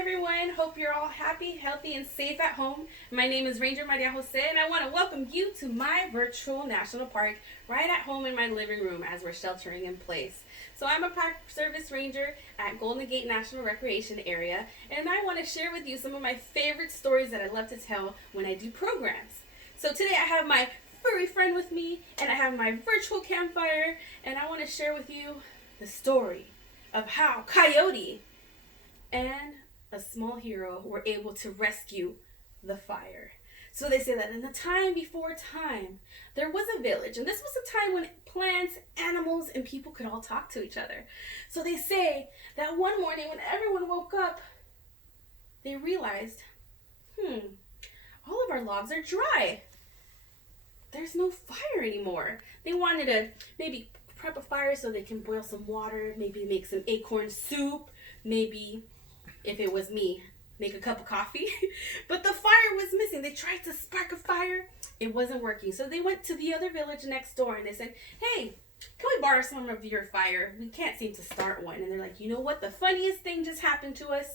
everyone. Hope you're all happy, healthy, and safe at home. My name is Ranger Mariajosé, and I want to welcome you to my virtual national park right at home in my living room as we're sheltering in place. So I'm a park service ranger at Golden Gate National Recreation Area, and I want to share with you some of my favorite stories that I love to tell when I do programs. So today I have my furry friend with me, and I have my virtual campfire, and I want to share with you the story of how Coyote and a small hero were able to rescue the fire. So they say that in the time before time, there was a village, and this was a time when plants, animals, and people could all talk to each other. So they say that one morning when everyone woke up, they realized, all of our logs are dry. There's no fire anymore. They wanted to maybe prep a fire so they can boil some water, maybe make some acorn soup, maybe, if it was me, make a cup of coffee. But the fire was missing. They tried to spark a fire. It wasn't working. So they went to the other village next door and they said, hey, can we borrow some of your fire? We can't seem to start one. And they're like, you know what? The funniest thing just happened to us.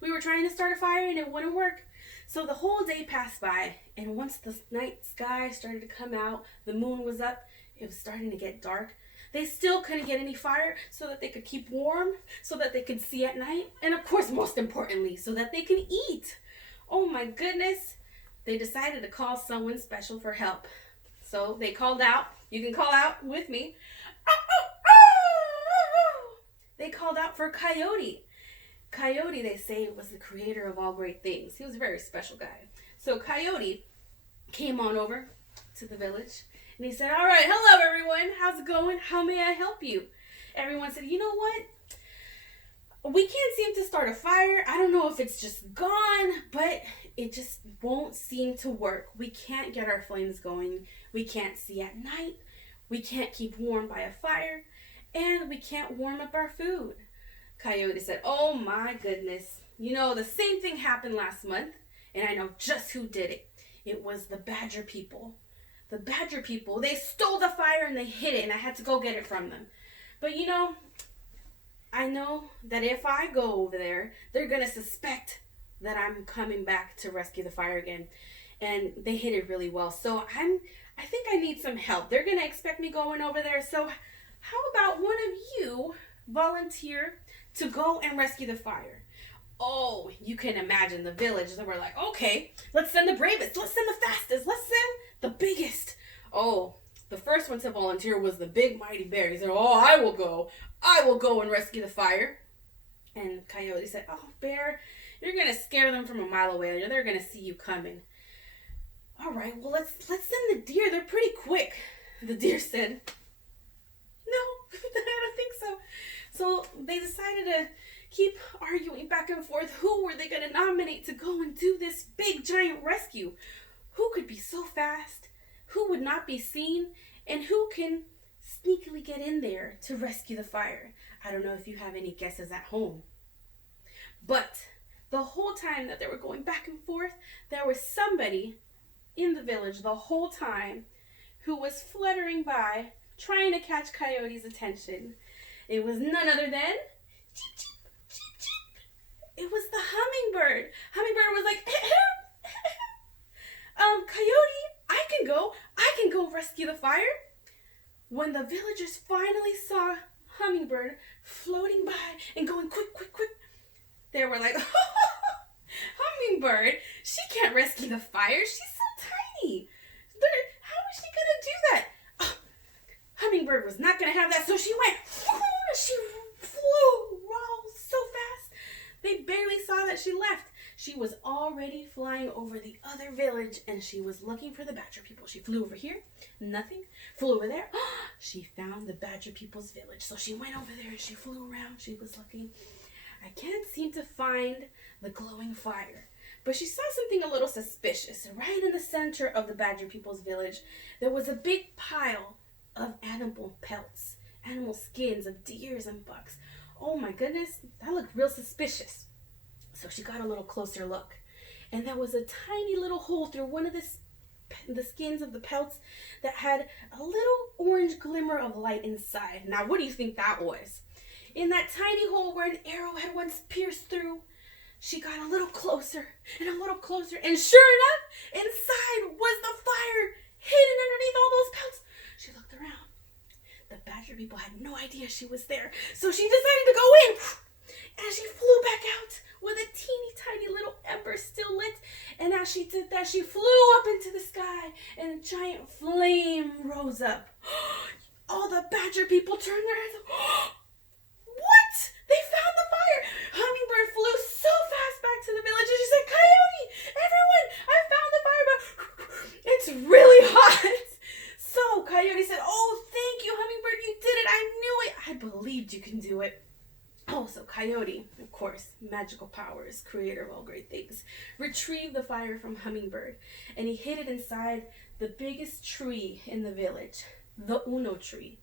We were trying to start a fire and it wouldn't work. So the whole day passed by, and once the night sky started to come out, the moon was up, it was starting to get dark. They still couldn't get any fire so that they could keep warm, so that they could see at night, and of course, most importantly, so that they can eat. Oh my goodness. They decided to call someone special for help. So they called out. You can call out with me. They called out for Coyote. Coyote, they say, was the creator of all great things. He was a very special guy. So Coyote came on over to the village and he said, all right, hello everyone. How's it going? How may I help you? Everyone said, you know what? We can't seem to start a fire. I don't know if it's just gone, but it just won't seem to work. We can't get our flames going. We can't see at night. We can't keep warm by a fire. And we can't warm up our food. Coyote said, oh my goodness. You know, the same thing happened last month, and I know just who did it. It was the badger people. The badger people, they stole the fire and they hid it, and I had to go get it from them. But you know, I know that if I go over there, they're going to suspect that I'm coming back to rescue the fire again. And they hid it really well. So I think I need some help. They're going to expect me going over there. So how about one of you volunteer to go and rescue the fire? Oh, you can imagine the village. They were like, okay, let's send the bravest. Let's send the fastest. Let's send the biggest. Oh, the first one to volunteer was the big mighty bear. He said, oh, I will go. I will go and rescue the fire. And Coyote said, oh, bear, you're going to scare them from a mile away. They're going to see you coming. All right, well, let's send the deer. They're pretty quick. The deer said, no, I don't think so. So they decided to keep arguing back and forth. Who were they going to nominate to go and do this big giant rescue? Who could be so fast? Who would not be seen? And who can sneakily get in there to rescue the fire? I don't know if you have any guesses at home. But the whole time that they were going back and forth, there was somebody in the village the whole time who was fluttering by, trying to catch Coyote's attention. It was none other than cheep, cheep, cheep, cheep. It was the hummingbird. Hummingbird was like, Coyote, I can go rescue the fire. When the villagers finally saw Hummingbird floating by and going quick, quick, quick, they were like, Hummingbird, she can't rescue the fire. She's so tiny. How is she gonna do that? Hummingbird was not going to have that, so she went, she flew so fast. They barely saw that she left. She was already flying over the other village, and she was looking for the badger people. She flew over here, nothing. Flew over there, she found the badger people's village. So she went over there and she flew around. She was looking. I can't seem to find the glowing fire. But she saw something a little suspicious. Right in the center of the badger people's village, there was a big pile of animal pelts, animal skins of deers and bucks. Oh my goodness, that looked real suspicious. So she got a little closer look, and there was a tiny little hole through one of the skins of the pelts that had a little orange glimmer of light inside. Now, what do you think that was? In that tiny hole where an arrow had once pierced through, She got a little closer and a little closer, and sure enough, inside was the fire hidden underneath all those pelts. She looked around. The badger people had no idea she was there, so she decided to go in, and she flew back out with a teeny tiny little ember still lit. And as she did that, she flew up into the sky, and a giant flame rose up. All the badger people turned their heads. What? They found the fire! Hummingbird flew so fast back to the village, and she said, Coyote, everyone, I found the fire, but it's really hot. So Coyote said, oh, thank you, Hummingbird, you did it. I knew it. I believed you can do it. Oh, so Coyote, of course, magical powers, creator of all great things, retrieved the fire from Hummingbird, and he hid it inside the biggest tree in the village, the Uno tree.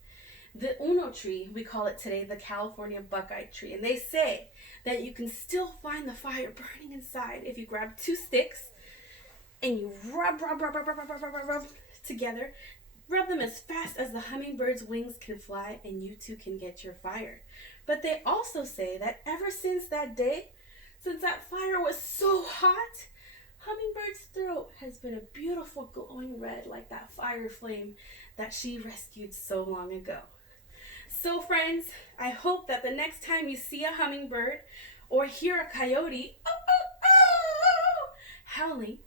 The Uno tree, we call it today the California buckeye tree. And they say that you can still find the fire burning inside if you grab 2 sticks and you rub together. Rub them as fast as the hummingbird's wings can fly, and you too can get your fire. But they also say that ever since that day, since that fire was so hot, Hummingbird's throat has been a beautiful glowing red like that fire flame that she rescued so long ago. So friends, I hope that the next time you see a hummingbird or hear a coyote howling,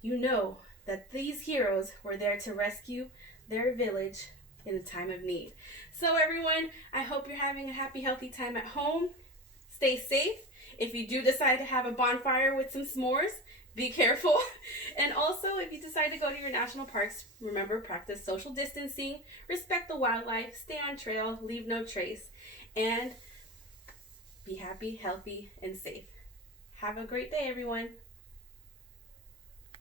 you know that these heroes were there to rescue their village in a time of need. So everyone, I hope you're having a happy, healthy time at home. Stay safe. If you do decide to have a bonfire with some s'mores, be careful. And also, if you decide to go to your national parks, remember, practice social distancing, respect the wildlife, stay on trail, leave no trace, and be happy, healthy, and safe. Have a great day, everyone.